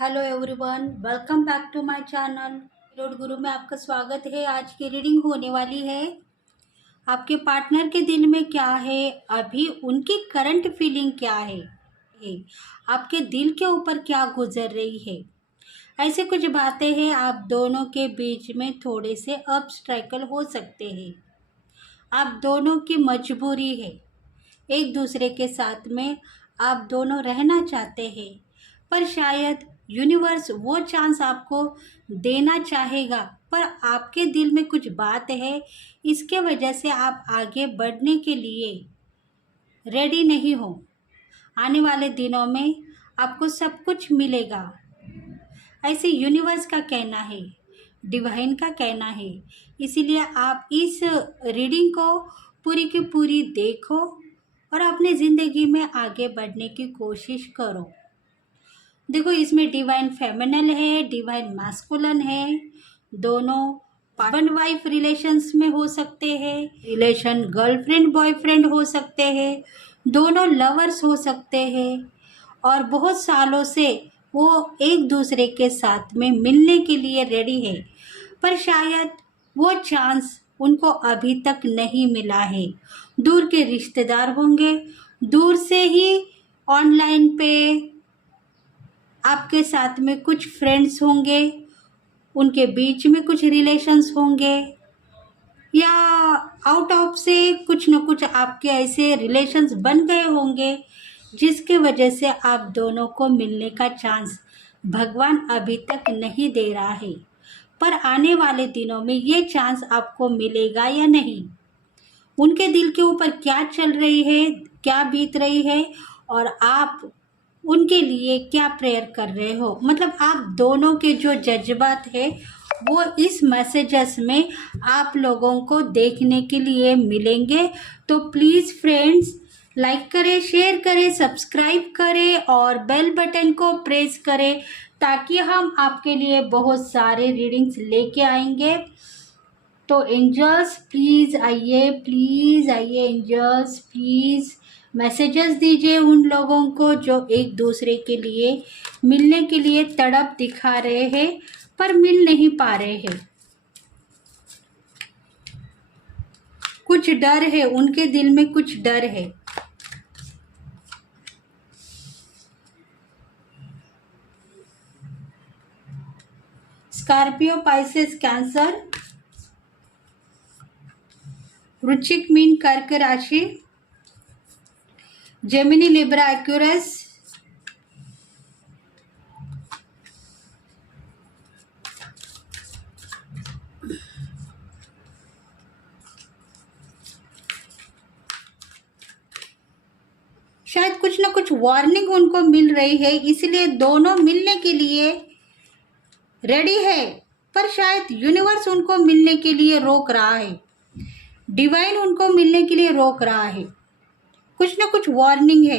Hello everyone, welcome back to my channel road guru में आपका स्वागत है। आज की रीडिंग होने वाली है आपके पार्टनर के दिल में क्या है, अभी उनकी करंट फीलिंग क्या है, आपके दिल के ऊपर क्या गुजर रही है। ऐसे कुछ बातें हैं, आप दोनों के बीच में थोड़े से ऑब्स्टेकल हो सकते हैं। आप दोनों की मजबूरी है, एक दूसरे के साथ में आप दोनों रहना चाहते हैं, पर शायद यूनिवर्स वो चांस आपको देना चाहेगा, पर आपके दिल में कुछ बात है, इसके वजह से आप आगे बढ़ने के लिए रेडी नहीं हो। आने वाले दिनों में आपको सब कुछ मिलेगा, ऐसे यूनिवर्स का कहना है, डिवाइन का कहना है। इसीलिए आप इस रीडिंग को पूरी की पूरी देखो और अपने ज़िंदगी में आगे बढ़ने की कोशिश करो। देखो, इसमें डिवाइन फेमिनल है, डिवाइन मैस्कुलिन है, दोनों हस्बैंड वाइफ रिलेशंस में हो सकते हैं, रिलेशन गर्लफ्रेंड बॉयफ्रेंड हो सकते हैं, दोनों लवर्स हो सकते हैं और बहुत सालों से वो एक दूसरे के साथ में मिलने के लिए रेडी है, पर शायद वो चांस उनको अभी तक नहीं मिला है। दूर के रिश्तेदार होंगे, दूर से ही ऑनलाइन पे आपके साथ में कुछ फ्रेंड्स होंगे, उनके बीच में कुछ रिलेशंस होंगे, या आउट ऑफ से कुछ न कुछ आपके ऐसे रिलेशंस बन गए होंगे जिसके वजह से आप दोनों को मिलने का चांस भगवान अभी तक नहीं दे रहा है। पर आने वाले दिनों में ये चांस आपको मिलेगा या नहीं, उनके दिल के ऊपर क्या चल रही है, क्या बीत रही है और आप उनके लिए क्या प्रेयर कर रहे हो। मतलब आप दोनों के जो जज्बात है वो इस मैसेजेस में आप लोगों को देखने के लिए मिलेंगे। तो प्लीज़ फ्रेंड्स, लाइक करें, शेयर करें, सब्सक्राइब करें और बेल बटन को प्रेस करें, ताकि हम आपके लिए बहुत सारे रीडिंग्स लेके आएंगे। तो एंजल्स प्लीज़ आइए एंजल्स प्लीज़ मैसेजेस दीजिए उन लोगों को जो एक दूसरे के लिए मिलने के लिए तड़प दिखा रहे हैं पर मिल नहीं पा रहे हैं। कुछ डर है, उनके दिल में कुछ डर है। स्कॉर्पियो, पाइसेस, कैंसर, वृश्चिक, मीन, कर्क राशि, जेमिनी, लिब्रा, एक्यूरस, शायद कुछ ना कुछ वार्निंग उनको मिल रही है, इसलिए दोनों मिलने के लिए रेडी है, पर शायद यूनिवर्स उनको मिलने के लिए रोक रहा है, डिवाइन उनको मिलने के लिए रोक रहा है, कुछ ना कुछ वार्निंग है।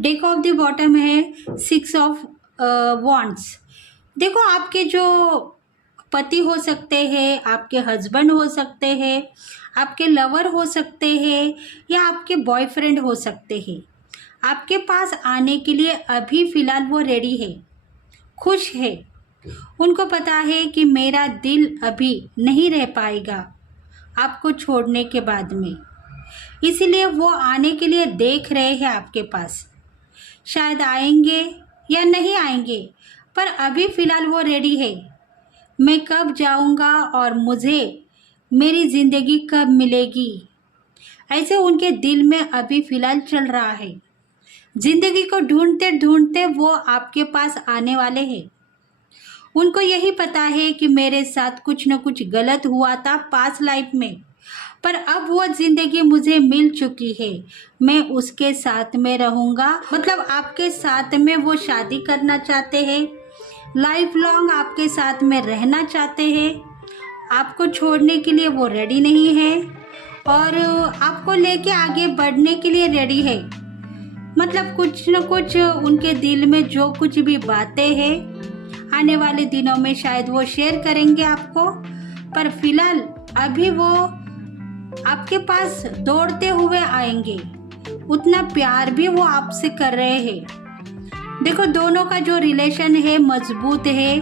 डेक ऑफ द बॉटम है 6 ऑफ वॉन्ड्स। देखो, आपके जो पति हो सकते हैं, आपके हस्बैंड हो सकते हैं, आपके लवर हो सकते हैं या आपके बॉयफ्रेंड हो सकते हैं, आपके पास आने के लिए अभी फ़िलहाल वो रेडी है, खुश है। उनको पता है कि मेरा दिल अभी नहीं रह पाएगा आपको छोड़ने के बाद में, इसलिए वो आने के लिए देख रहे हैं आपके पास। शायद आएंगे या नहीं आएंगे, पर अभी फ़िलहाल वो रेडी है। मैं कब जाऊंगा और मुझे मेरी ज़िंदगी कब मिलेगी, ऐसे उनके दिल में अभी फ़िलहाल चल रहा है। ज़िंदगी को ढूंढते ढूंढते वो आपके पास आने वाले हैं। उनको यही पता है कि मेरे साथ कुछ न कुछ गलत हुआ था पास्ट लाइफ में, पर अब वो ज़िंदगी मुझे मिल चुकी है, मैं उसके साथ में रहूँगा। मतलब आपके साथ में वो शादी करना चाहते हैं, लाइफ लॉन्ग आपके साथ में रहना चाहते हैं, आपको छोड़ने के लिए वो रेडी नहीं है और आपको लेके आगे बढ़ने के लिए रेडी है। मतलब कुछ न कुछ उनके दिल में जो कुछ भी बातें हैं, आने वाले दिनों में शायद वो शेयर करेंगे आपको, पर फिलहाल अभी वो आपके पास दौड़ते हुए आएंगे, उतना प्यार भी वो आपसे कर रहे हैं। देखो दोनों का जो रिलेशन है मजबूत है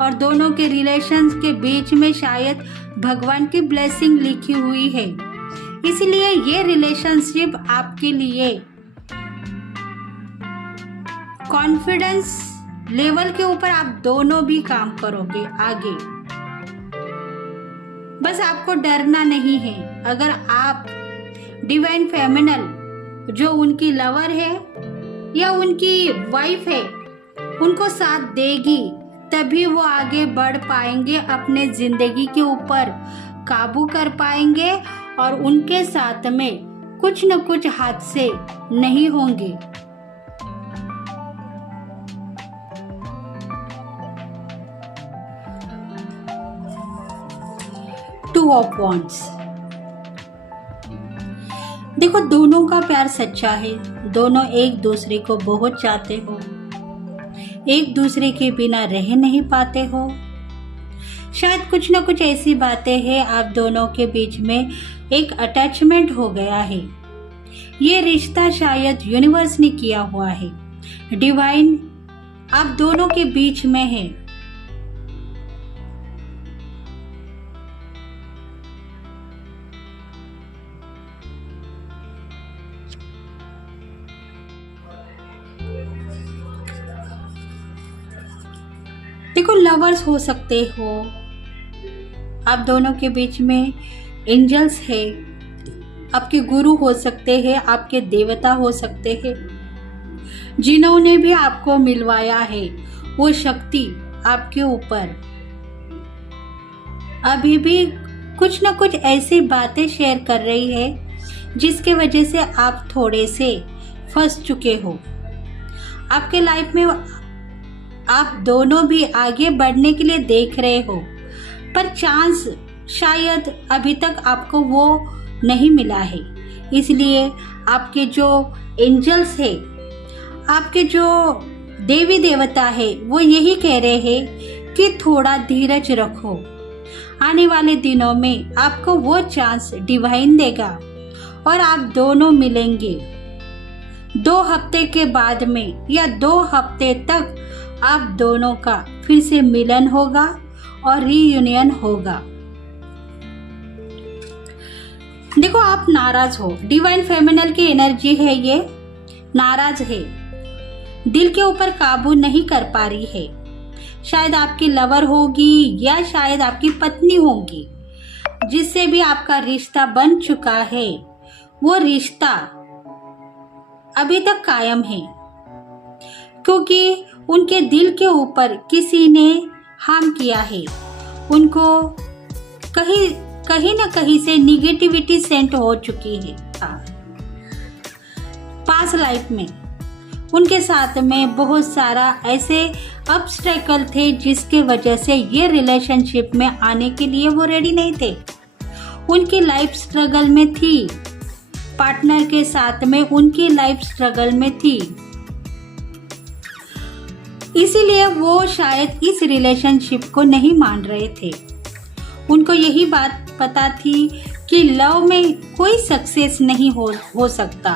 और दोनों के रिलेशंस के बीच में शायद भगवान की ब्लेसिंग लिखी हुई है। इसलिए ये रिलेशनशिप आपके लिए कॉन्फिडेंस लेवल के ऊपर आप दोनों भी काम करोगे आगे। बस आपको डरना नहीं है। अगर आप डिवाइन फेमिनल जो उनकी लवर है या उनकी वाइफ है उनको साथ देगी, तभी वो आगे बढ़ पाएंगे, अपने जिंदगी के ऊपर काबू कर पाएंगे और उनके साथ में कुछ न कुछ हादसे नहीं होंगे। Two of wands. देखो दोनों का प्यार सच्चा है, दोनों एक दूसरे को बहुत चाहते हो, एक दूसरे के बिना रह नहीं पाते हो। शायद कुछ न कुछ ऐसी बातें हैं आप दोनों के बीच में एक अटैचमेंट हो गया है। ये रिश्ता शायद यूनिवर्स ने किया हुआ है, डिवाइन आप दोनों के बीच में है। देखो लवर्स हो सकते हो, आप दोनों के बीच में एंजल्स है, आपके गुरु हो सकते हैं, आपके देवता हो सकते हैं, जिन्होंने भी आपको मिलवाया है वो शक्ति आपके ऊपर अभी भी कुछ न कुछ ऐसी बातें शेयर कर रही है जिसके वजह से आप थोड़े से फंस चुके हो। आपके लाइफ में आप दोनों भी आगे बढ़ने के लिए देख रहे हो, पर चांस शायद अभी तक आपको वो नहीं मिला है। इसलिए आपके जो एंजल्स है, आपके जो देवी देवता है, वो यही कह रहे हैं कि थोड़ा धीरज रखो, आने वाले दिनों में आपको वो चांस डिवाइन देगा और आप दोनों मिलेंगे। 2 हफ्ते के बाद में या 2 हफ्ते तक आप दोनों का फिर से मिलन होगा और रीयूनियन होगा। देखो आप नाराज हो, डिवाइन फेमिनल की एनर्जी है, ये नाराज है, दिल के ऊपर काबू नहीं कर पा रही है। शायद आपकी लवर होगी या शायद आपकी पत्नी होगी जिससे भी आपका रिश्ता बन चुका है, वो रिश्ता अभी तक कायम है क्योंकि उनके दिल के ऊपर किसी ने हार्म किया है। उनको कहीं ना कहीं से निगेटिविटी सेंट हो चुकी है। पास्ट लाइफ में उनके साथ में बहुत सारा ऐसे ऑब्स्टेकल थे जिसके वजह से ये रिलेशनशिप में आने के लिए वो रेडी नहीं थे। उनकी लाइफ स्ट्रगल में थी, पार्टनर के साथ में उनकी लाइफ स्ट्रगल में थी, इसीलिए वो शायद इस रिलेशनशिप को नहीं मान रहे थे। उनको यही बात पता थी कि लव में कोई सक्सेस नहीं हो सकता,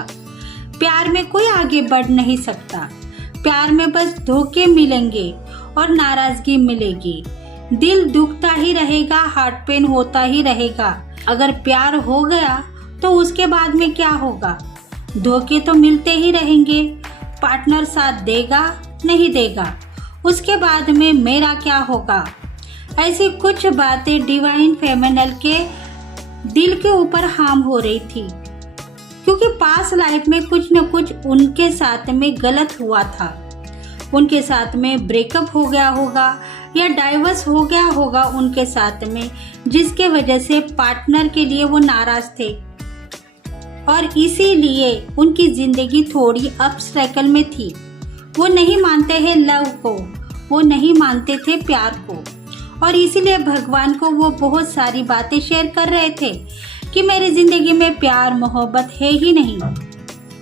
प्यार में कोई आगे बढ़ नहीं सकता, प्यार में बस धोखे मिलेंगे और नाराजगी मिलेगी, दिल दुखता ही रहेगा, हार्ट पेन होता ही रहेगा। अगर प्यार हो गया तो उसके बाद में क्या होगा? धोखे तो मिलते ही रहेंगे, पार्टनर साथ देगा नहीं देगा, उसके बाद में मेरा क्या होगा? ऐसी कुछ बातें डिवाइन फेमिनल के दिल के ऊपर हार्म हो रही थी क्योंकि पास्ट लाइफ में कुछ न कुछ उनके साथ में गलत हुआ था। उनके साथ में ब्रेकअप हो गया होगा या डाइवोर्स हो गया होगा उनके साथ में, जिसके वजह से पार्टनर के लिए वो नाराज थे और इसीलिए उनकी जिंदगी थोड़ी ऑब्स्टेकल में थी। वो नहीं मानते हैं लव को, वो नहीं मानते थे प्यार को और इसीलिए भगवान को वो बहुत सारी बातें शेयर कर रहे थे कि मेरी जिंदगी में प्यार मोहब्बत है ही नहीं।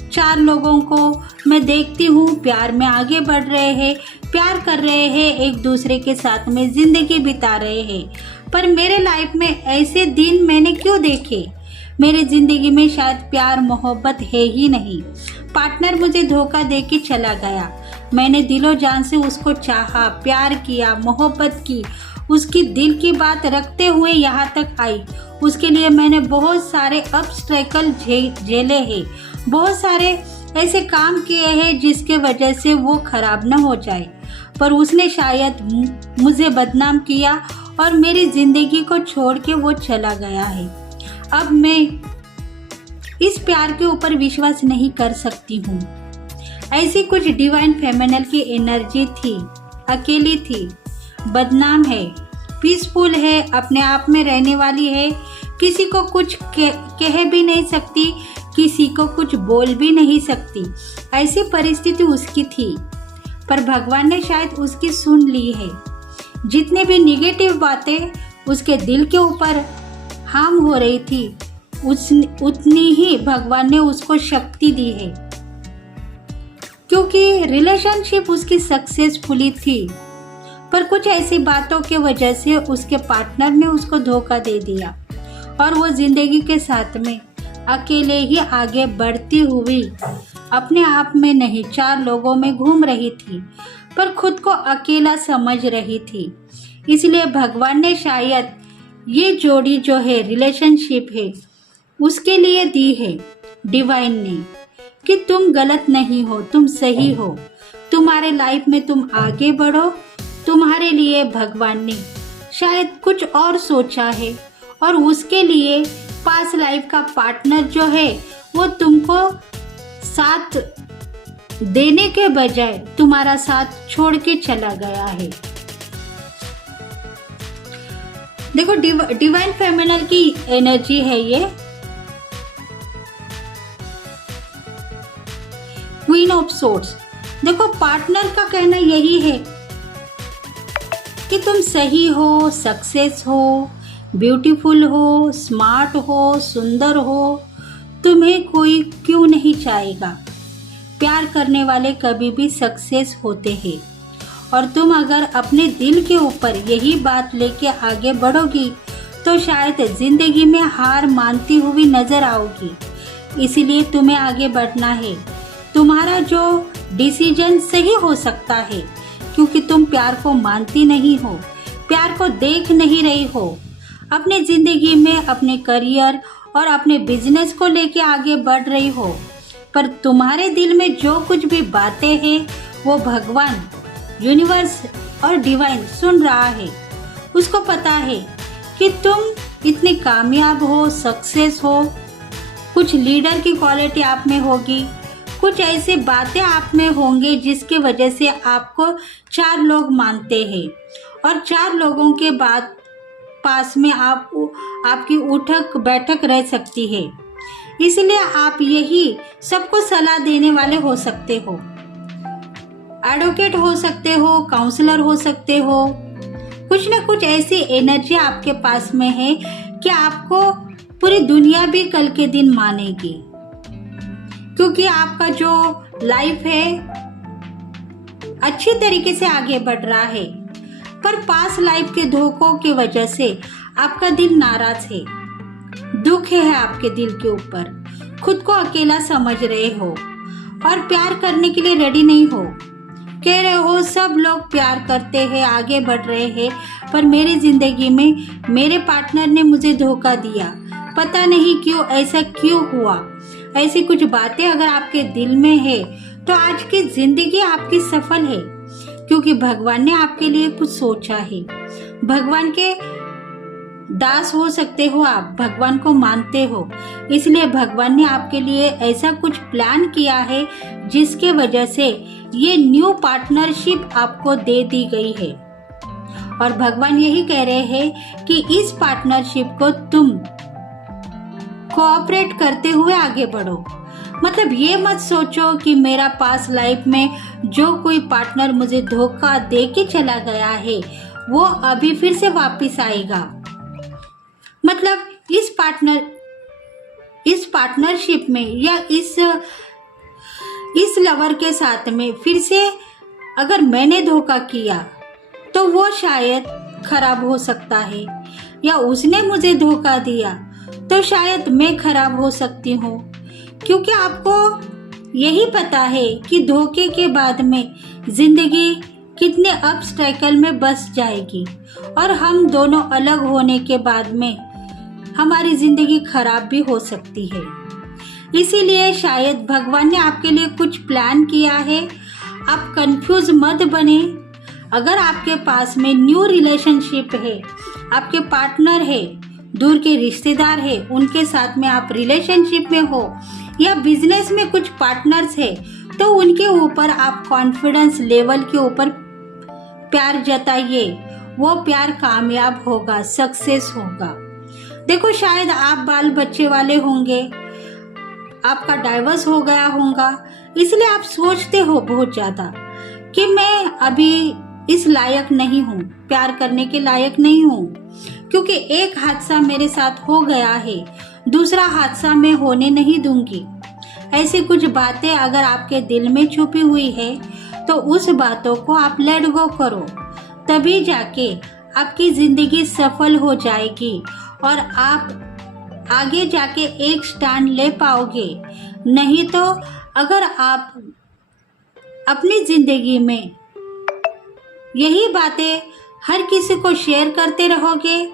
4 लोगों को मैं देखती हूँ प्यार में आगे बढ़ रहे हैं, प्यार कर रहे हैं, एक दूसरे के साथ में जिंदगी बिता रहे हैं, पर मेरे लाइफ में ऐसे दिन मैंने क्यों देखे? मेरी जिंदगी में शायद प्यार मोहब्बत है ही नहीं। पार्टनर मुझे धोखा दे के चला गया। मैंने दिलो जान से उसको चाहा, प्यार किया, मोहब्बत की, उसकी दिल की बात रखते हुए यहाँ तक आई। उसके लिए मैंने बहुत सारे ऑब्स्टेकल झेले हैं, बहुत सारे ऐसे काम किए हैं जिसके वजह से वो खराब न हो जाए, पर उसने शायद मुझे बदनाम किया और मेरी जिंदगी को छोड़ के वो चला गया है। अब मैं इस प्यार के ऊपर विश्वास नहीं कर सकती हूँ। ऐसी कुछ डिवाइन फेमिनल की एनर्जी थी, अकेली थी, बदनाम है, पीसफुल है, अपने आप में रहने वाली है, किसी को कुछ कह भी नहीं सकती, किसी को कुछ बोल भी नहीं सकती। ऐसी परिस्थिति उसकी थी, पर भगवान ने शायद उसकी सुन ली है। जितने भी निगेटिव बातें उसके दिल के ऊपर हार्म हो रही थी, उतनी ही भगवान ने उसको शक्ति दी है, क्योंकि रिलेशनशिप उसकी सक्सेसफुली थी। पर कुछ ऐसी बातों के वजह से उसके पार्टनर ने उसको धोखा दे दिया और वो जिंदगी के साथ में अकेले ही आगे बढ़ती हुई अपने आप में नहीं, 4 लोगों में घूम रही थी, पर खुद को अकेला समझ रही थी। इसलिए भगवान ने शायद ये जोड़ी जो है, रिलेशनशिप है, उसके लिए दी है डिवाइन ने, कि तुम गलत नहीं हो, तुम सही हो, तुम्हारे लाइफ में तुम आगे बढ़ो। तुम्हारे लिए भगवान ने शायद कुछ और सोचा है और उसके लिए पास्ट लाइफ का पार्टनर जो है वो तुमको साथ देने के बजाय तुम्हारा साथ छोड़ के चला गया है। देखो डिवाइन फेमिनल की एनर्जी है ये। Queen of swords. देखो पार्टनर का कहना यही है कि तुम सही हो, सक्सेस हो, ब्यूटीफुल हो, स्मार्ट हो, सुंदर हो, तुम्हें कोई क्यों नहीं चाहेगा। प्यार करने वाले कभी भी सक्सेस होते हैं और तुम अगर अपने दिल के ऊपर यही बात लेके आगे बढ़ोगी तो शायद जिंदगी में हार मानती हुई नजर आओगी। इसीलिए तुम्हें आगे बढ़ना है। तुम्हारा जो डिसीजन सही हो सकता है, क्योंकि तुम प्यार को मानती नहीं हो, प्यार को देख नहीं रही हो, अपने जिंदगी में अपने करियर और अपने बिजनेस को लेके आगे बढ़ रही हो, पर तुम्हारे दिल में जो कुछ भी बातें हैं वो भगवान, यूनिवर्स और डिवाइन सुन रहा है। उसको पता है कि तुम इतनी कामयाब हो, सक्सेस हो, कुछ लीडर की क्वालिटी आप में होगी, कुछ ऐसी बातें आप में होंगे जिसके वजह से आपको 4 लोग मानते हैं और 4 लोगों के बाद पास में आपकी उठक बैठक रह सकती है। इसलिए आप यही सबको सलाह देने वाले हो सकते हो, एडवोकेट हो सकते हो, काउंसलर हो सकते हो। कुछ ना कुछ ऐसी एनर्जी आपके पास में है कि आपको पूरी दुनिया भी कल के दिन मानेगी, क्योंकि आपका जो लाइफ है अच्छी तरीके से आगे बढ़ रहा है, पर पास्ट लाइफ के धोखों की वजह से आपका दिल नाराज है, दुख है आपके दिल के ऊपर, खुद को अकेला समझ रहे हो और प्यार करने के लिए रेडी नहीं हो। कह रहे हो सब लोग प्यार करते हैं, आगे बढ़ रहे हैं, पर मेरी जिंदगी में मेरे पार्टनर ने मुझे धोखा दिया, पता नहीं क्यों, ऐसा क्यों हुआ। ऐसी कुछ बातें अगर आपके दिल में है तो आज की जिंदगी आपकी सफल है, क्योंकि भगवान ने आपके लिए कुछ सोचा है। भगवान के दास हो सकते हो आप, भगवान को मानते हो, इसलिए भगवान ने आपके लिए ऐसा कुछ प्लान किया है जिसके वजह से ये न्यू पार्टनरशिप आपको दे दी गई है। और भगवान यही कह रहे हैं कि इस पार्टनरशिप को तुम कोऑपरेट करते हुए आगे बढ़ो। मतलब ये मत सोचो कि मेरा पास्ट लाइफ में जो कोई पार्टनर मुझे धोखा दे के चला गया है वो अभी फिर से वापस आएगा। मतलब इस पार्टनरशिप में या इस लवर के साथ में फिर से अगर मैंने धोखा किया तो वो शायद खराब हो सकता है, या उसने मुझे धोखा दिया तो शायद मैं खराब हो सकती हूँ, क्योंकि आपको यही पता है कि धोखे के बाद में जिंदगी कितने ऑब्स्टेकल में बस जाएगी और हम दोनों अलग होने के बाद में हमारी जिंदगी खराब भी हो सकती है। इसीलिए शायद भगवान ने आपके लिए कुछ प्लान किया है। आप कंफ्यूज मत बने। अगर आपके पास में न्यू रिलेशनशिप है, आपके पार्टनर है, दूर के रिश्तेदार है, उनके साथ में आप रिलेशनशिप में हो या बिजनेस में कुछ पार्टनर्स है, तो उनके ऊपर आप कॉन्फिडेंस लेवल के ऊपर प्यार जताइए। वो प्यार कामयाब होगा, सक्सेस होगा। देखो, शायद आप बाल बच्चे वाले होंगे, आपका डाइवोर्स हो गया होगा, इसलिए आप सोचते हो बहुत ज्यादा कि मैं अभी इस लायक नहीं हूँ, प्यार करने के लायक नहीं हूँ, क्योंकि एक हादसा मेरे साथ हो गया है, दूसरा हादसा मैं होने नहीं दूंगी। ऐसी कुछ बातें अगर आपके दिल में छुपी हुई है तो उस बातों को आप लेट गो करो, तभी जाके आपकी जिंदगी सफल हो जाएगी और आप आगे जाके एक स्टैंड ले पाओगे। नहीं तो अगर आप अपनी जिंदगी में यही बातें हर किसी को शेयर करते रहोगे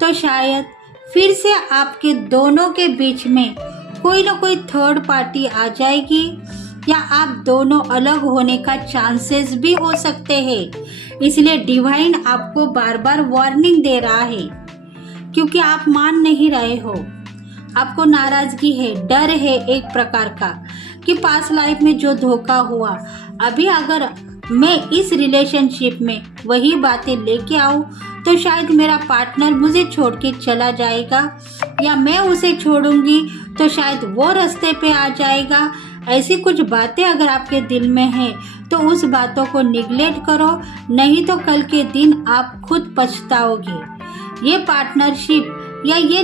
तो शायद फिर से आपके दोनों के बीच में कोई ना कोई थर्ड पार्टी आ जाएगी या आप दोनों अलग होने का चांसेस भी हो सकते हैं। इसलिए डिवाइन आपको बार बार वार्निंग दे रहा है, क्योंकि आप मान नहीं रहे हो। आपको नाराजगी है, डर है एक प्रकार का कि पास्ट लाइफ में जो धोखा हुआ, अभी अगर मैं इस रिलेशनशिप में वही बातें लेके आऊँ तो शायद मेरा पार्टनर मुझे छोड़ के चला जाएगा या मैं उसे छोड़ूंगी तो शायद वो रास्ते पे आ जाएगा। ऐसी कुछ बातें अगर आपके दिल में है तो उस बातों को निगलेक्ट करो, नहीं तो कल के दिन आप खुद पछताओगे। ये पार्टनरशिप या ये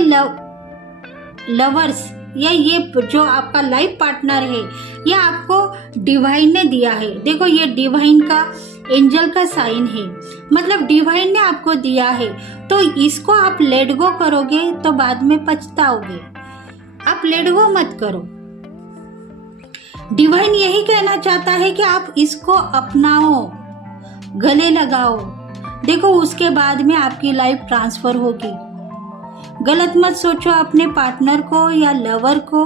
लवर्स या ये जो आपका लाइफ पार्टनर है, ये आपको डिवाइन ने दिया है। देखो, ये डिवाइन का एंजल का साइन है, मतलब डिवाइन ने आपको दिया है, तो इसको आप लेट गो करोगे तो बाद में पछताओगे। आप लेट गो मत करो। डिवाइन यही कहना चाहता है कि आप इसको अपनाओ, गले लगाओ। देखो, उसके बाद में आपकी लाइफ ट्रांसफर होगी। गलत मत सोचो अपने पार्टनर को या लवर को।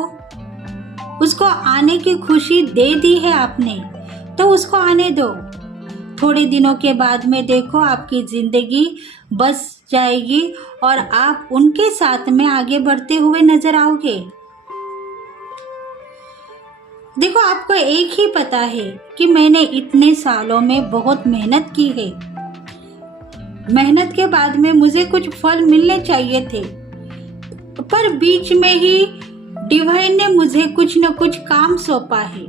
उसको आने की खुशी दे दी है आपने, तो उसको आने दो। थोड़े दिनों के बाद में देखो आपकी जिंदगी बस जाएगी और आप उनके साथ में आगे बढ़ते हुए नजर आओगे। देखो, आपको एक ही पता है कि मैंने इतने सालों में बहुत मेहनत की है। मेहनत के बाद में मुझे कुछ फल मिलने चाहिए थे, पर बीच में ही डिवाइन ने मुझे कुछ न कुछ काम सौंपा है।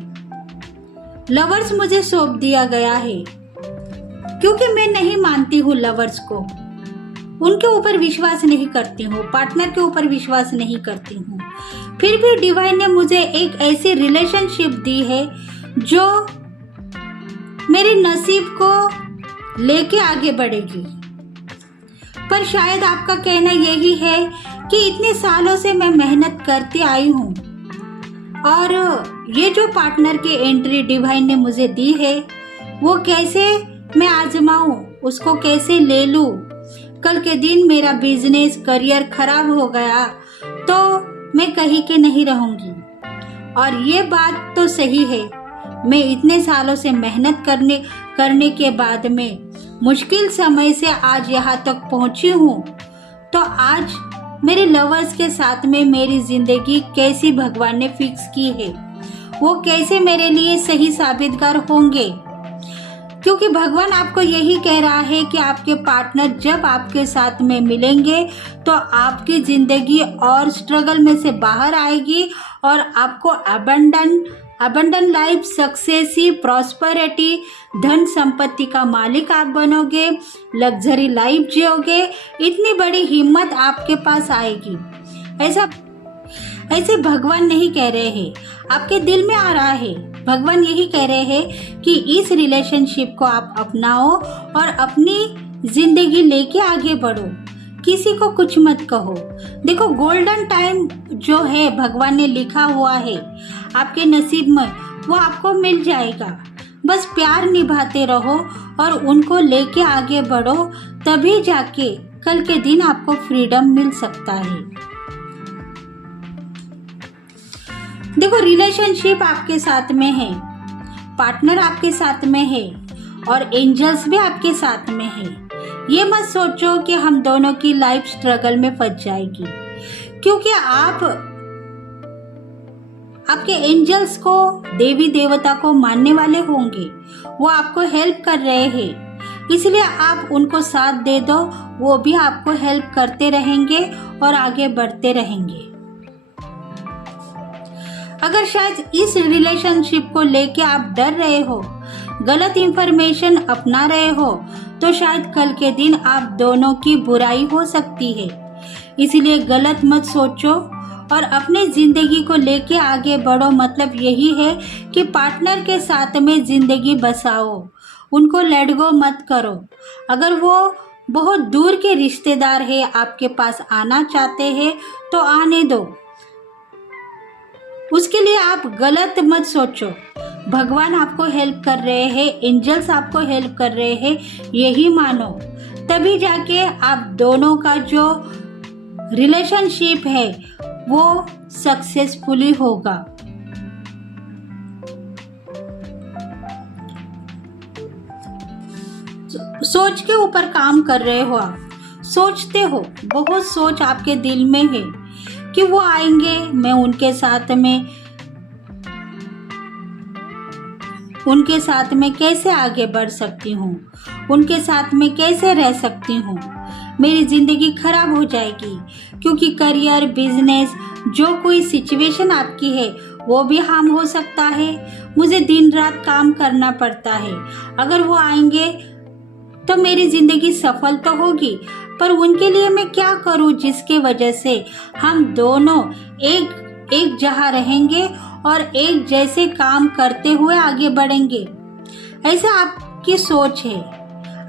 लवर्स मुझे सौंप दिया गया है, क्योंकि मैं नहीं मानती हूँ लवर्स को, उनके ऊपर विश्वास नहीं करती हूँ, पार्टनर के ऊपर विश्वास नहीं करती हूँ। फिर भी डिवाइन ने मुझे एक ऐसी रिलेशनशिप दी है जो मेरे नसीब को लेके आगे बढ़ेगी। पर शायद आपका कहना यही है कि इतने सालों से मैं मेहनत करती आई हूँ और ये जो पार्टनर की एंट्री डिवाइन ने मुझे दी है वो कैसे मैं आजमाऊं, उसको कैसे ले लूं। कल के दिन मेरा बिजनेस करियर खराब हो गया तो मैं कहीं के नहीं रहूंगी। और ये बात तो सही है, मैं इतने सालों से मेहनत करने के बाद में मुश्किल समय से आज यहाँ तक पहुंची हूँ। तो आज मेरे लवर्स के साथ में मेरी जिंदगी कैसी भगवान ने फिक्स की है, वो कैसे मेरे लिए सही साबितगार होंगे। क्योंकि भगवान आपको यही कह रहा है कि आपके पार्टनर जब आपके साथ में मिलेंगे तो आपकी जिंदगी और स्ट्रगल में से बाहर आएगी और आपको अबंडन लाइफ, सक्सेस, प्रॉस्पेरिटी, धन संपत्ति का मालिक आप बनोगे, लग्जरी लाइफ जियोगे। इतनी बड़ी हिम्मत आपके पास आएगी। ऐसे भगवान नहीं कह रहे हैं, आपके दिल में आ रहा है। भगवान यही कह रहे हैं कि इस रिलेशनशिप को आप अपनाओ और अपनी जिंदगी लेके आगे बढ़ो। किसी को कुछ मत कहो। देखो गोल्डन टाइम जो है भगवान ने लिखा हुआ है आपके नसीब में, वो आपको मिल जाएगा। बस प्यार निभाते रहो और उनको लेके आगे बढ़ो, तभी जाके कल के दिन आपको फ्रीडम मिल सकता है। देखो रिलेशनशिप आपके साथ में है, पार्टनर आपके साथ में है और एंजल्स भी आपके साथ में है। ये मत सोचो कि हम दोनों की लाइफ स्ट्रगल में फंस जाएगी, क्योंकि आपके एंजल्स को, देवी देवता को मानने वाले होंगे, वो आपको हेल्प कर रहे हैं। इसलिए आप उनको साथ दे दो, वो भी आपको हेल्प करते रहेंगे और आगे बढ़ते रहेंगे। अगर शायद इस रिलेशनशिप को लेके आप डर रहे हो, गलत इंफॉर्मेशन अपना रहे हो, तो शायद कल के दिन आप दोनों की बुराई हो सकती है। इसलिए गलत मत सोचो और अपने जिंदगी को लेके आगे बढ़ो। मतलब यही है कि पार्टनर के साथ में जिंदगी बसाओ, उनको लेट गो मत करो। अगर वो बहुत दूर के रिश्तेदार है, आपके पास आना चाहते हैं तो आने दो, उसके लिए आप गलत मत सोचो। भगवान आपको हेल्प कर रहे हैं, एंजल्स आपको हेल्प कर रहे हैं, यही मानो, तभी जाके आप दोनों का जो रिलेशनशिप है वो सक्सेसफुली होगा। सोच के ऊपर काम कर रहे हो आप, सोचते हो, बहुत सोच आपके दिल में है कि वो आएंगे, मैं उनके साथ में कैसे आगे बढ़ सकती हूँ, उनके साथ में कैसे रह सकती हूँ। मेरी ज़िंदगी खराब हो जाएगी, क्योंकि करियर, बिजनेस, जो कोई सिचुएशन आपकी है वो भी हार्म हो सकता है। मुझे दिन रात काम करना पड़ता है। अगर वो आएंगे तो मेरी ज़िंदगी सफल तो होगी, पर उनके लिए मैं क्या करूं जिसके वजह से हम दोनों एक जगह रहेंगे और एक जैसे काम करते हुए आगे बढ़ेंगे। ऐसा आपकी सोच है,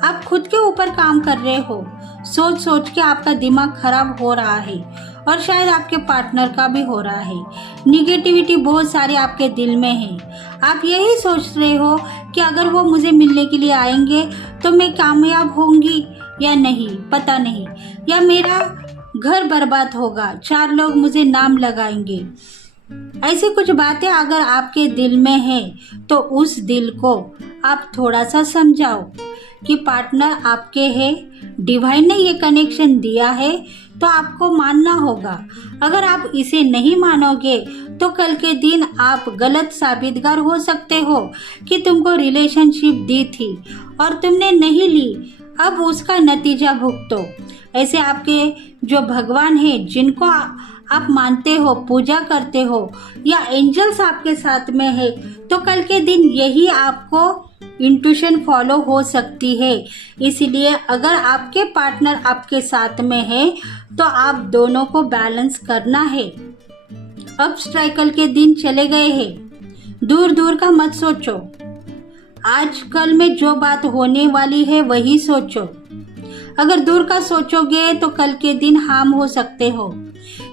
आप खुद के ऊपर काम कर रहे हो। सोच सोच के आपका दिमाग खराब हो रहा है और शायद आपके पार्टनर का भी हो रहा है। निगेटिविटी बहुत सारी आपके दिल में है। आप यही सोच रहे हो कि अगर वो मुझे मिलने के लिए आएंगे तो मैं कामयाब होंगी या नहीं, पता नहीं, या मेरा घर बर्बाद होगा, 4 लोग मुझे नाम लगाएंगे। ऐसी कुछ बातें अगर आपके दिल में है तो उस दिल को आप थोड़ा सा समझाओ कि पार्टनर आपके है, डिवाइन ने ये कनेक्शन दिया है तो आपको मानना होगा। अगर आप इसे नहीं मानोगे तो कल के दिन आप गलत साबितगार हो सकते हो कि तुमको रिलेशनशिप दी थी और तुमने नहीं ली, अब उसका नतीजा भुगतो। ऐसे आपके जो भगवान है, जिनको आप मानते हो, पूजा करते हो, या एंजल्स आपके साथ में है, तो कल के दिन यही आपको इंट्यूशन फॉलो हो सकती है। इसलिए अगर आपके पार्टनर आपके साथ में है तो आप दोनों को बैलेंस करना है। अब स्ट्राइकल के दिन चले गए हैं, दूर दूर का मत सोचो। आजकल में जो बात होने वाली है वही सोचो। अगर दूर का सोचोगे तो कल के दिन हार्म हो सकते हो,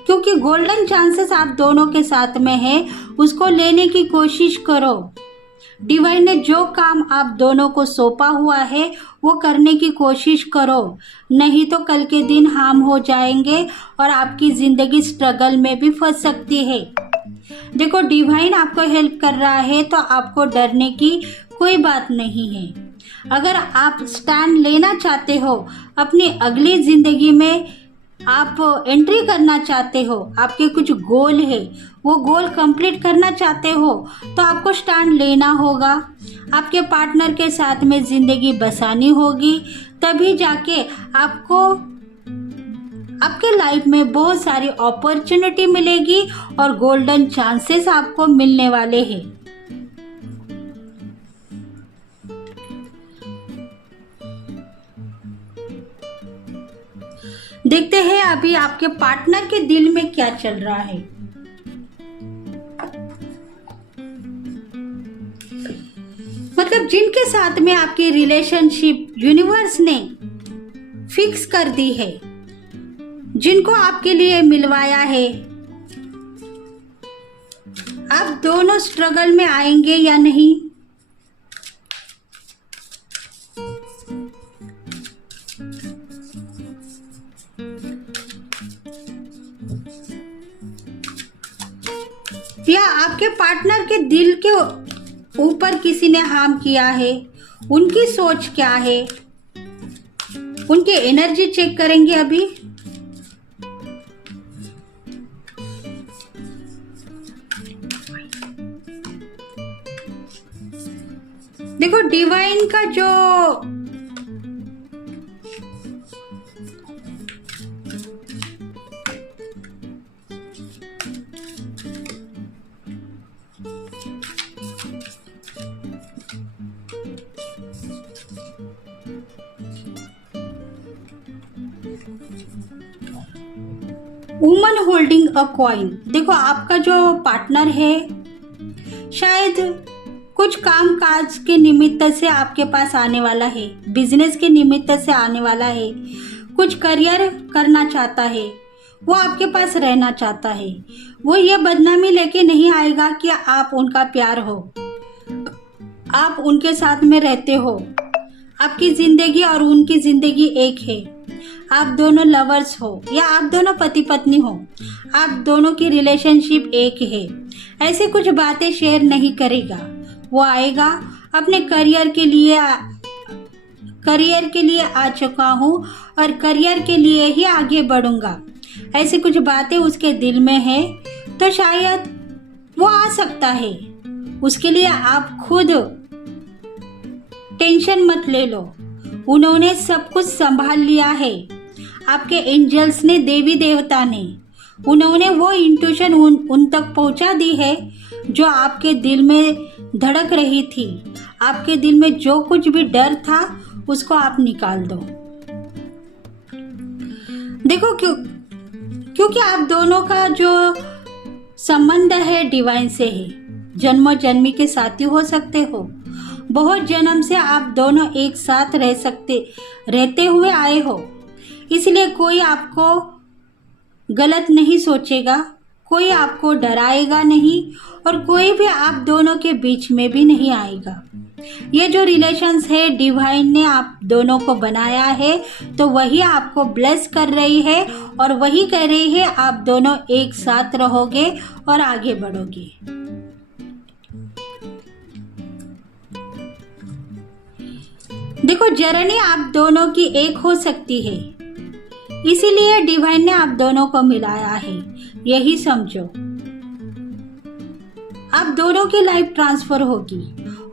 क्योंकि गोल्डन चांसेस आप दोनों के साथ में है, उसको लेने की कोशिश करो। डिवाइन ने जो काम आप दोनों को सौंपा हुआ है वो करने की कोशिश करो, नहीं तो कल के दिन हार्म हो जाएंगे और आपकी जिंदगी स्ट्रगल में भी फंस सकती है। देखो डिवाइन आपको हेल्प कर रहा है तो आपको डरने की कोई बात नहीं है। अगर आप स्टैंड लेना चाहते हो, अपनी अगली जिंदगी में आप एंट्री करना चाहते हो, आपके कुछ गोल है, वो गोल कंप्लीट करना चाहते हो, तो आपको स्टैंड लेना होगा। आपके पार्टनर के साथ में जिंदगी बसानी होगी, तभी जाके आपको आपके लाइफ में बहुत सारी अपॉर्चुनिटी मिलेगी और गोल्डन चांसेस आपको मिलने वाले हैं। देखते हैं अभी आपके पार्टनर के दिल में क्या चल रहा है। मतलब जिनके साथ में आपकी रिलेशनशिप यूनिवर्स ने फिक्स कर दी है, जिनको आपके लिए मिलवाया है, आप दोनों स्ट्रगल में आएंगे या नहीं? या आपके पार्टनर के दिल के ऊपर किसी ने हार्म किया है? उनकी सोच क्या है? उनकी एनर्जी चेक करेंगे अभी। देखो डिवाइन का जो वुमन होल्डिंग अ कॉइन। देखो आपका जो पार्टनर है शायद कुछ काम काज के निमित्त से आपके पास आने वाला है, बिजनेस के निमित्त से आने वाला है, कुछ करियर करना चाहता है, वो आपके पास रहना चाहता है। वो ये बदनामी लेके नहीं आएगा कि आप उनका प्यार हो, आप उनके साथ में रहते हो, आपकी जिंदगी और उनकी जिंदगी एक है, आप दोनों लवर्स हो या आप दोनों पति पत्नी हो, आप दोनों की रिलेशनशिप एक है, ऐसे कुछ बातें शेयर नहीं करेगा। वो आएगा अपने करियर के लिए आ चुका हूँ और करियर के लिए ही आगे बढ़ूंगा, ऐसी कुछ बातें उसके दिल में है, तो शायद वो आ सकता है। उसके लिए आप खुद टेंशन मत ले लो, उन्होंने सब कुछ संभाल लिया है। आपके एंजल्स ने, देवी देवता ने, उन्होंने वो इंट्यूशन उन तक पहुंचा दी है जो आपके दिल में धड़क रही थी। आपके दिल में जो कुछ भी डर था उसको आप निकाल दो। देखो क्योंकि आप दोनों का जो संबंध है डिवाइन से है, जन्मों जन्मी के साथी हो सकते हो, बहुत जन्म से आप दोनों एक साथ रहते हुए आए हो, इसलिए कोई आपको गलत नहीं सोचेगा, कोई आपको डराएगा नहीं और कोई भी आप दोनों के बीच में भी नहीं आएगा। ये जो रिलेशंस है डिवाइन ने आप दोनों को बनाया है, तो वही आपको ब्लेस कर रही है और वही कह रही है आप दोनों एक साथ रहोगे और आगे बढ़ोगे। देखो जर्नी आप दोनों की एक हो सकती है, इसीलिए डिवाइन ने आप दोनों को मिलाया है। यही समझो आप दोनों की लाइफ ट्रांसफर होगी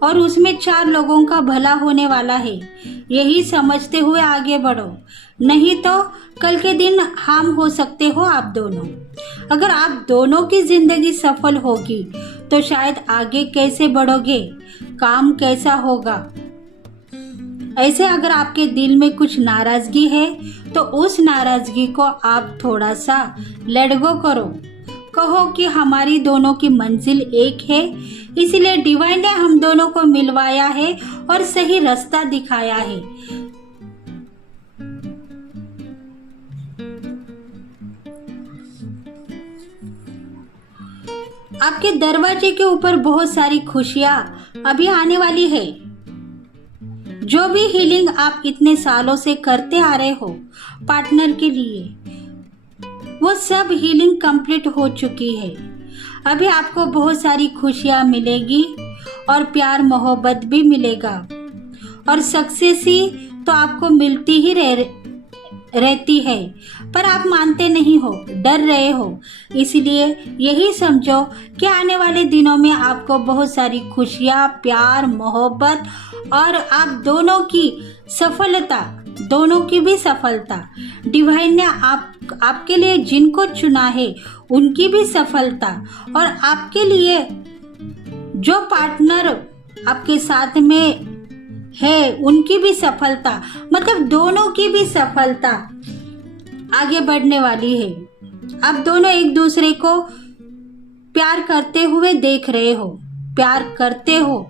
और उसमें 4 लोगों का भला होने वाला है। यही समझते हुए आगे बढ़ो, नहीं तो कल के दिन हार्म हो सकते हो आप दोनों। अगर आप दोनों की जिंदगी सफल होगी तो शायद आगे कैसे बढ़ोगे, काम कैसा होगा। ऐसे अगर आपके दिल में कुछ नाराजगी है तो उस नाराजगी को आप थोड़ा सा लेट गो करो, कहो कि हमारी दोनों की मंजिल एक है, इसलिए डिवाइन ने हम दोनों को मिलवाया है और सही रास्ता दिखाया है। आपके दरवाजे के ऊपर बहुत सारी खुशियां अभी आने वाली है। जो भी हीलिंग आप इतने सालों से करते आ रहे हो पार्टनर के लिए, वो सब हीलिंग कंप्लीट हो चुकी है। अभी आपको बहुत सारी खुशियां मिलेगी और प्यार मोहब्बत भी मिलेगा और सक्सेस ही तो आपको मिलती ही रहती है, पर आप मानते नहीं हो, डर रहे हो। इसलिए यही समझो कि आने वाले दिनों में आपको बहुत सारी खुशियां, प्यार, मोहब्बत और आप दोनों की सफलता, दोनों की भी सफलता, डिवाइन ने आपके लिए जिनको चुना है उनकी भी सफलता और आपके लिए जो पार्टनर आपके साथ में है उनकी भी सफलता, मतलब दोनों की भी सफलता आगे बढ़ने वाली है। आप दोनों एक दूसरे को प्यार करते हुए देख रहे हो, प्यार करते हो,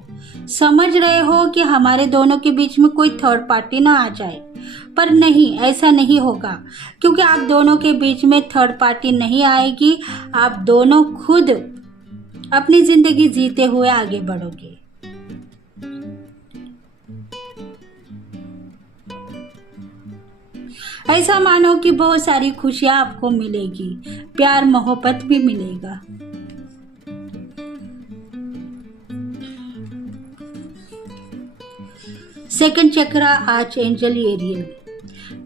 समझ रहे हो कि हमारे दोनों के बीच में कोई थर्ड पार्टी ना आ जाए, पर नहीं, ऐसा नहीं होगा, क्योंकि आप दोनों के बीच में थर्ड पार्टी नहीं आएगी। आप दोनों खुद अपनी जिंदगी जीते हुए आगे बढ़ोगे। ऐसा मानो कि बहुत सारी खुशियां आपको मिलेगी, प्यार मोहब्बत भी मिलेगा। सेकंड चक्र आर्च एंजल एरियल।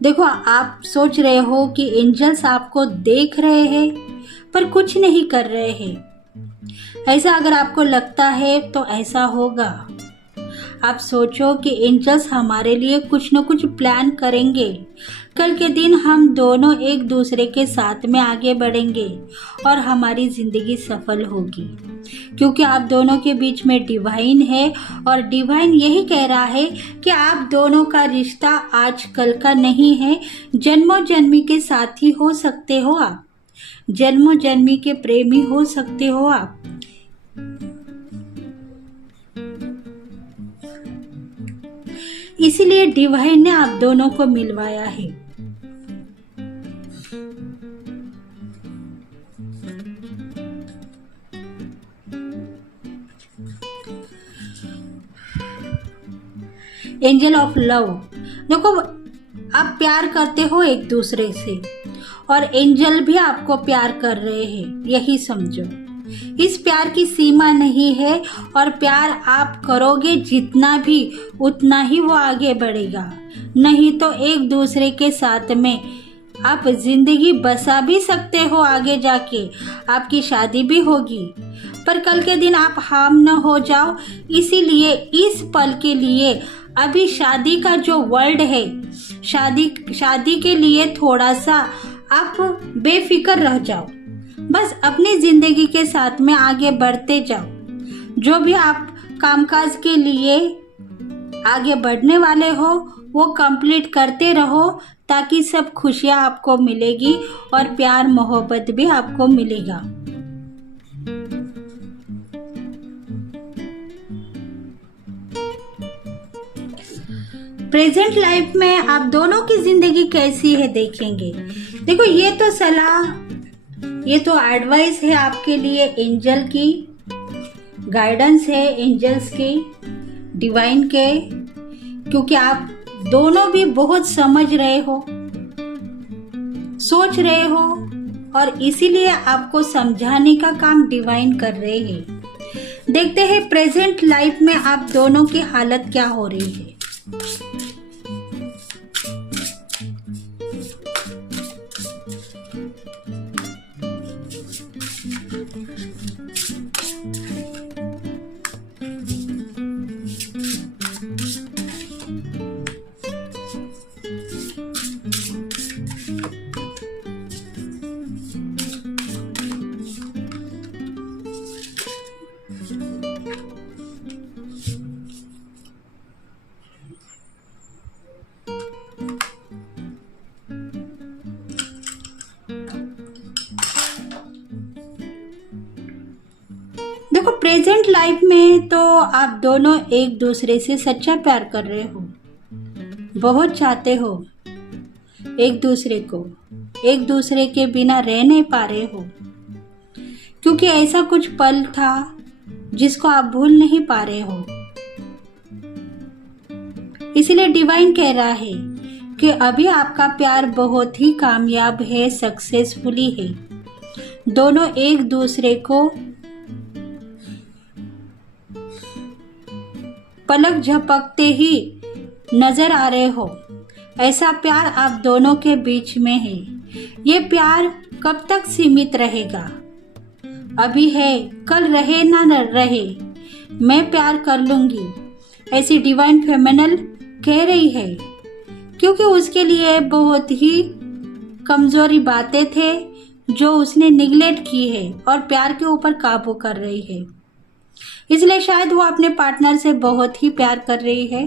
देखो, आप सोच रहे हो कि एंजल्स आपको देख रहे हैं पर कुछ नहीं कर रहे हैं। ऐसा अगर आपको लगता है तो ऐसा होगा। आप सोचो कि एंजल्स हमारे लिए कुछ न कुछ प्लान करेंगे। कल के दिन हम दोनों एक दूसरे के साथ में आगे बढ़ेंगे और हमारी जिंदगी सफल होगी, क्योंकि आप दोनों के बीच में डिवाइन है और डिवाइन यही कह रहा है कि आप दोनों का रिश्ता आज कल का नहीं है, जन्मों जन्मी के साथी हो सकते हो आप, जन्मों जन्मी के प्रेमी हो सकते हो आप। इसीलिए डिवाइन ने आप दोनों को मिलवाया है। Angel of love. देखो, आप प्यार करते हो एक दूसरे से और एंजल भी आपको प्यार कर रहे हैं, यही समझो। इस प्यार की सीमा नहीं है और प्यार आप करोगे जितना भी, उतना ही वो आगे बढ़ेगा। नहीं तो एक दूसरे के साथ में आप जिंदगी बसा भी सकते हो, आगे जाके आपकी शादी भी होगी, पर कल के दिन आप हार्म न हो जाओ। इसीलिए इस पल के लिए अभी शादी का जो वर्ल्ड है, शादी के लिए थोड़ा सा आप बेफिक्र रह जाओ। बस अपनी जिंदगी के साथ में आगे बढ़ते जाओ। जो भी आप कामकाज के लिए आगे बढ़ने वाले हो वो कंप्लीट करते रहो, ताकि सब खुशियां आपको मिलेगी और प्यार मोहब्बत भी आपको मिलेगा। प्रेजेंट लाइफ में आप दोनों की जिंदगी कैसी है देखेंगे। देखो, ये तो सलाह, ये तो एडवाइस है आपके लिए, एंजल की गाइडेंस है, एंजल्स की, डिवाइन के, क्योंकि आप दोनों भी बहुत समझ रहे हो, सोच रहे हो और इसीलिए आपको समझाने का काम डिवाइन कर रहे हैं। देखते हैं प्रेजेंट लाइफ में आप दोनों की हालत क्या हो रही है। देखो, प्रेजेंट लाइफ में तो आप दोनों एक दूसरे से सच्चा प्यार कर रहे हो, बहुत चाहते हो एक दूसरे को, एक दूसरे के बिना रह नहीं पा रहे हो, क्योंकि ऐसा कुछ पल था जिसको आप भूल नहीं पा रहे हो। इसलिए डिवाइन कह रहा है कि अभी आपका प्यार बहुत ही कामयाब है, सक्सेसफुली है। दोनों एक दूसरे को पलक झपकते ही नजर आ रहे हो। ऐसा प्यार आप दोनों के बीच में है। ये प्यार कब तक सीमित रहेगा? अभी है, कल रहे ना रहे, मैं प्यार कर लूंगी, ऐसी डिवाइन फेमिनल कह रही है, क्योंकि उसके लिए बहुत ही कमजोरी बातें थे जो उसने निगलेक्ट की है और प्यार के ऊपर काबू कर रही है। इसलिए शायद वो अपने पार्टनर से बहुत ही प्यार कर रही है।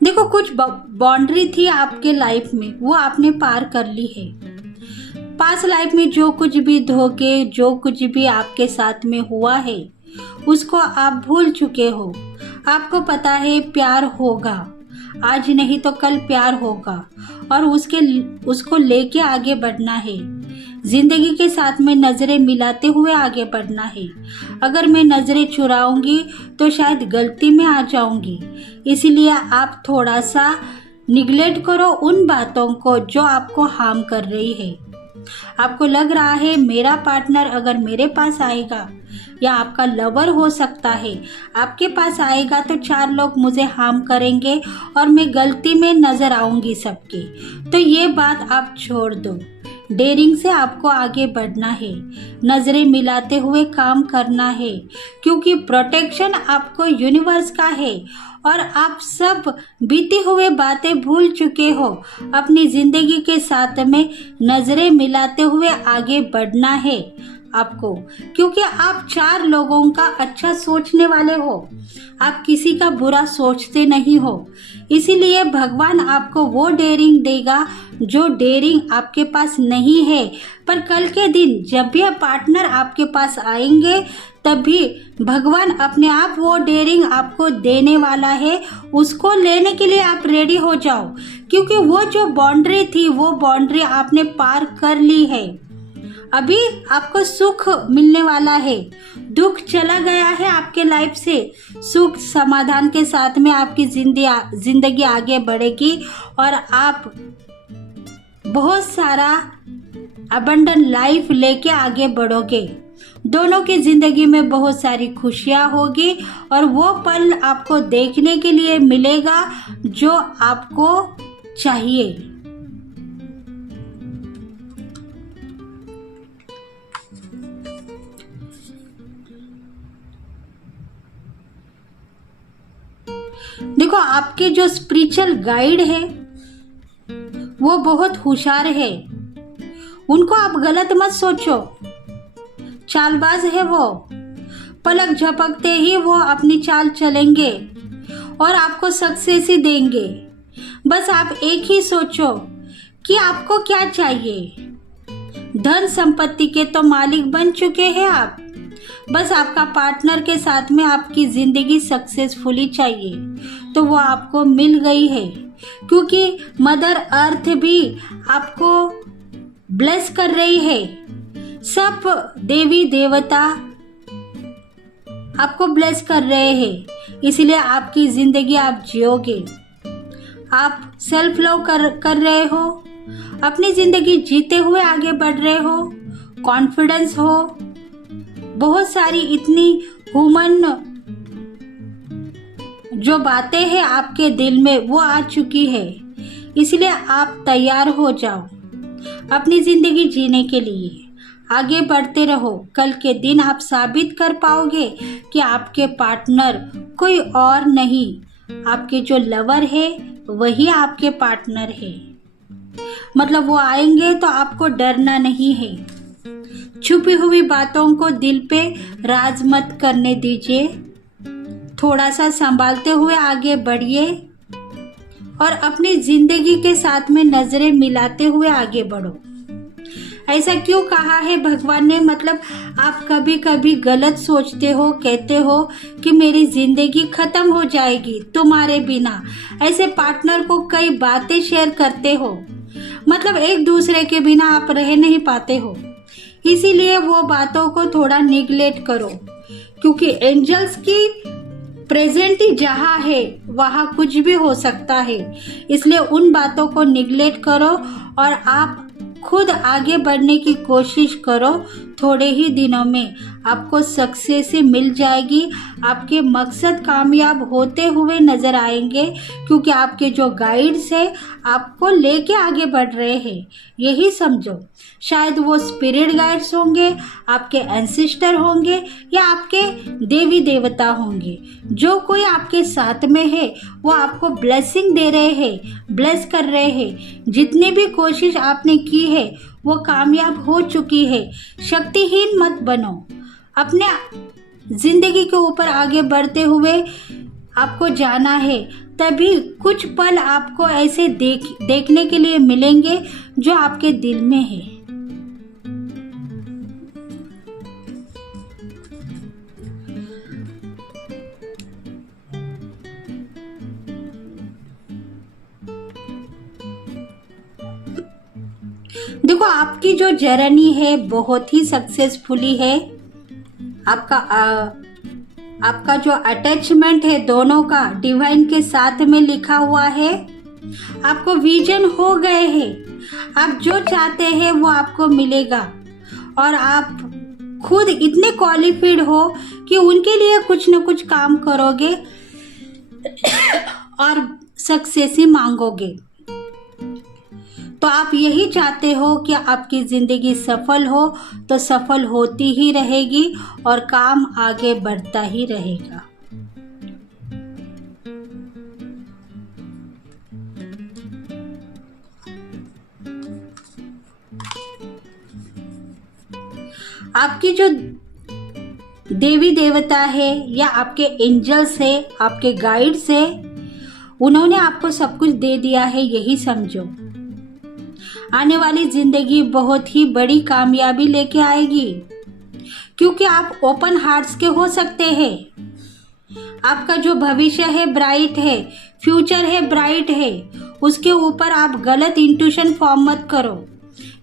देखो, कुछ बाउंड्री थी आपके लाइफ में, वो आपने पार कर ली है। पास्ट लाइफ में जो कुछ भी धोखे, जो कुछ भी आपके साथ में हुआ है, उसको आप भूल चुके हो। आपको पता है प्यार होगा, आज नहीं तो कल प्यार होगा और उसको लेके आगे बढ़ना है। जिंदगी के साथ में नज़रें मिलाते हुए आगे बढ़ना है। अगर मैं नज़रें चुराऊंगी तो शायद गलती में आ जाऊंगी। इसीलिए आप थोड़ा सा निगलेक्ट करो उन बातों को जो आपको हार्म कर रही है। आपको लग रहा है मेरा पार्टनर अगर मेरे पास आएगा या आपका लवर हो सकता है आपके पास आएगा तो 4 लोग मुझे हार्म करेंगे और मैं गलती में नजर आऊंगी सबके। तो ये बात आप छोड़ दो। डेयरिंग से आपको आगे बढ़ना है, नजरें मिलाते हुए काम करना है, क्योंकि प्रोटेक्शन आपको यूनिवर्स का है और आप सब बीती हुए बातें भूल चुके हो। अपनी जिंदगी के साथ में नजरें मिलाते हुए आगे बढ़ना है आपको, क्योंकि आप 4 लोगों का अच्छा सोचने वाले हो, आप किसी का बुरा सोचते नहीं हो। इसीलिए भगवान आपको वो डेयरिंग देगा जो डेयरिंग आपके पास नहीं है। पर कल के दिन जब भी पार्टनर आपके पास आएंगे तभी भगवान अपने आप वो डेयरिंग आपको देने वाला है। उसको लेने के लिए आप रेडी हो जाओ, क्योंकि वो जो बाउंड्री थी वो बाउंड्री आपने पार कर ली है। अभी आपको सुख मिलने वाला है, दुख चला गया है आपके लाइफ से। सुख समाधान के साथ में आपकी जिंदगी आगे बढ़ेगी और आप बहुत सारा अबंडन लाइफ लेके आगे बढ़ोगे। दोनों की जिंदगी में बहुत सारी खुशियां होगी और वो पल आपको देखने के लिए मिलेगा जो आपको चाहिए। देखो, आपके जो स्पिरिचुअल गाइड है वो बहुत होशियार है, उनको आप गलत मत सोचो। चालबाज है वो, पलक झपकते ही वो अपनी चाल चलेंगे और आपको सक्सेस ही देंगे। बस आप एक ही सोचो कि आपको क्या चाहिए। धन संपत्ति के तो मालिक बन चुके हैं आप, बस आपका पार्टनर के साथ में आपकी जिंदगी सक्सेसफुली चाहिए तो वो आपको मिल गई है, क्योंकि मदर अर्थ भी आपको ब्लेस कर रही है। सब देवी देवता आपको ब्लेस कर रहे हैं, इसलिए आपकी जिंदगी आप जियोगे। आप सेल्फ लव कर रहे हो, अपनी जिंदगी जीते हुए आगे बढ़ रहे हो, कॉन्फिडेंस हो, बहुत सारी इतनी ह्यूमन जो बातें हैं आपके दिल में वो आ चुकी है। इसलिए आप तैयार हो जाओ अपनी जिंदगी जीने के लिए। आगे बढ़ते रहो, कल के दिन आप साबित कर पाओगे कि आपके पार्टनर कोई और नहीं, आपके जो लवर है वही आपके पार्टनर है। मतलब वो आएंगे तो आपको डरना नहीं है। छुपी हुई बातों को दिल पे राज मत करने दीजिए, थोड़ा सा संभालते हुए आगे बढ़िए और अपनी जिंदगी के साथ में नजरें मिलाते हुए आगे बढ़ो। ऐसा क्यों कहा है भगवान ने? मतलब आप कभी कभी गलत सोचते हो, कहते हो कि मेरी जिंदगी खत्म हो जाएगी तुम्हारे बिना। ऐसे पार्टनर को कई बातें शेयर करते हो, मतलब एक दूसरे के बिना आप रह नहीं पाते हो। इसीलिए वो बातों को थोड़ा निगलेक्ट करो, क्योंकि एंजल्स की प्रेजेंट ही जहाँ है वहाँ कुछ भी हो सकता है। इसलिए उन बातों को निगलेक्ट करो और आप खुद आगे बढ़ने की कोशिश करो। थोड़े ही दिनों में आपको सक्सेस ही मिल जाएगी, आपके मकसद कामयाब होते हुए नजर आएंगे, क्योंकि आपके जो गाइड्स हैं आपको लेके आगे बढ़ रहे हैं। यही समझो, शायद वो स्पिरिट गाइड्स होंगे, आपके एंसेस्टर होंगे या आपके देवी देवता होंगे। जो कोई आपके साथ में है वो आपको ब्लेसिंग दे रहे हैं, ब्लेस कर रहे हैं। जितनी भी कोशिश आपने की है वो कामयाब हो चुकी है। शक्तिहीन मत बनो, अपने जिंदगी के ऊपर आगे बढ़ते हुए आपको जाना है। तभी कुछ पल आपको ऐसे देखने के लिए मिलेंगे जो आपके दिल में है। देखो, आपकी जो जर्नी है बहुत ही सक्सेसफुली है। आपका जो अटैचमेंट है दोनों का डिवाइन के साथ में लिखा हुआ है। आपको विजन हो गए हैं, आप जो चाहते हैं वो आपको मिलेगा और आप खुद इतने क्वालिफाइड हो कि उनके लिए कुछ न कुछ काम करोगे और सक्सेस ही मांगोगे। तो आप यही चाहते हो कि आपकी ज़िंदगी सफल हो, तो सफल होती ही रहेगी और काम आगे बढ़ता ही रहेगा। आपकी जो देवी देवता है या आपके एंजल्स है, आपके गाइड्स है, उन्होंने आपको सब कुछ दे दिया है, यही समझो। आने वाली जिंदगी बहुत ही बड़ी कामयाबी लेके आएगी, क्योंकि आप ओपन हार्ट्स के हो सकते हैं। आपका जो भविष्य है ब्राइट है, फ्यूचर है ब्राइट है। उसके ऊपर आप गलत इंट्यूशन फॉर्म मत करो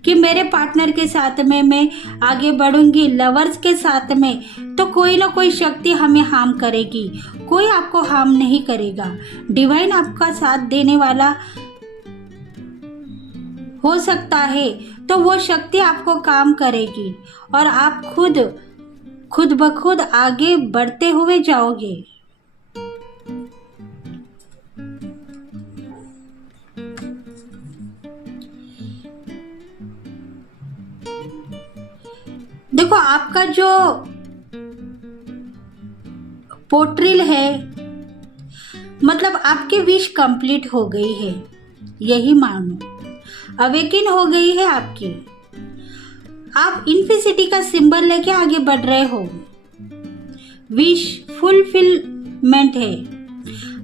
कि मेरे पार्टनर के साथ में मैं आगे बढ़ूंगी, लवर्स के साथ में तो कोई ना कोई शक्ति हमें हार्म करेगी। कोई आपको हार्म नहीं करेगा। डिवाइन आपका साथ देने वाला हो सकता है, तो वो शक्ति आपको काम करेगी और आप खुद ब खुद आगे बढ़ते हुए जाओगे। देखो, आपका जो पोर्ट्रेल है, मतलब आपकी विश कंप्लीट हो गई है, यही मानो। अवेकिन हो गई है आपकी। आप इन्फिनिटी का सिंबल लेके आगे बढ़ रहे हो। विश फुलफिलमेंट है,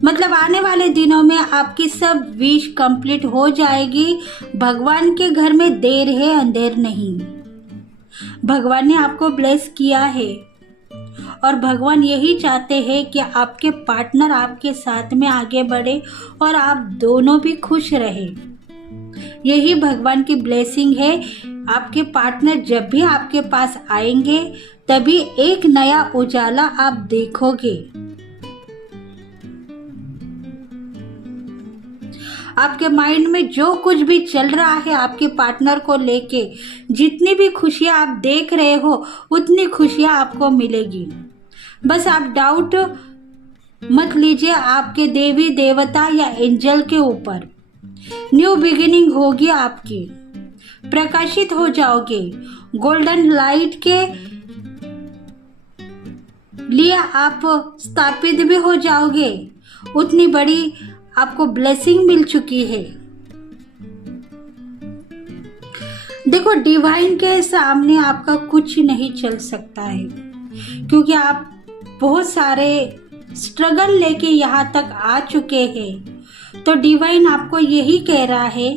मतलब आने वाले दिनों में आपकी सब विश कंप्लीट हो जाएगी। भगवान के घर में देर है, अंधेर नहीं। भगवान ने आपको ब्लेस किया है और भगवान यही चाहते हैं कि आपके पार्टनर आपके साथ में आगे बढ़े और आप दोनों भी खुश रहे। यही भगवान की ब्लेसिंग है। आपके पार्टनर जब भी आपके पास आएंगे तभी एक नया उजाला आप देखोगे। आपके माइंड में जो कुछ भी चल रहा है आपके पार्टनर को लेके, जितनी भी खुशियां आप देख रहे हो उतनी खुशियां आपको मिलेगी। बस आप डाउट मत लीजिए आपके देवी देवता या एंजल के ऊपर। न्यू बिगिनिंग होगी आपकी, प्रकाशित हो जाओगे, गोल्डन लाइट के लिए आप स्थापित भी हो जाओगे। उतनी बड़ी आपको ब्लेसिंग मिल चुकी है। देखो, डिवाइन के सामने आपका कुछ नहीं चल सकता है, क्योंकि आप बहुत सारे स्ट्रगल लेके यहाँ तक आ चुके हैं। तो डिवाइन आपको यही कह रहा है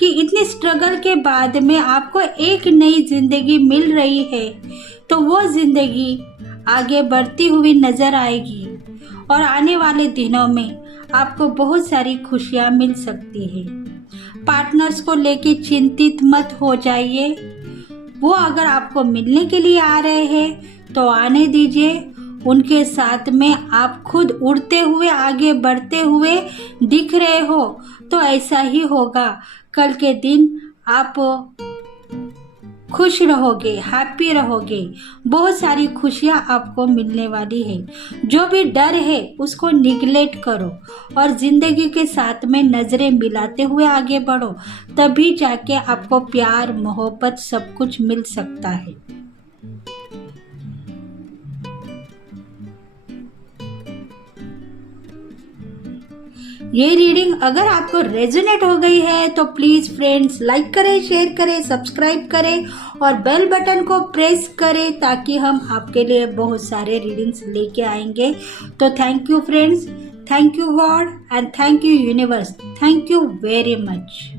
कि इतनी स्ट्रगल के बाद में आपको एक नई जिंदगी मिल रही है, तो वो जिंदगी आगे बढ़ती हुई नजर आएगी और आने वाले दिनों में आपको बहुत सारी खुशियां मिल सकती है। पार्टनर्स को लेके चिंतित मत हो जाइए। वो अगर आपको मिलने के लिए आ रहे हैं तो आने दीजिए। उनके साथ में आप खुद उड़ते हुए आगे बढ़ते हुए दिख रहे हो, तो ऐसा ही होगा। कल के दिन आप खुश रहोगे, हैप्पी रहोगे, बहुत सारी खुशियां आपको मिलने वाली है। जो भी डर है उसको निगलेक्ट करो और जिंदगी के साथ में नजरें मिलाते हुए आगे बढ़ो, तभी जाके आपको प्यार मोहब्बत सब कुछ मिल सकता है। ये रीडिंग अगर आपको रेजोनेट हो गई है तो प्लीज फ्रेंड्स लाइक करें, शेयर करें, सब्सक्राइब करें और बेल बटन को प्रेस करें, ताकि हम आपके लिए बहुत सारे रीडिंग्स लेके आएंगे। तो thank you friends, thank you God and thank you universe, thank you very much.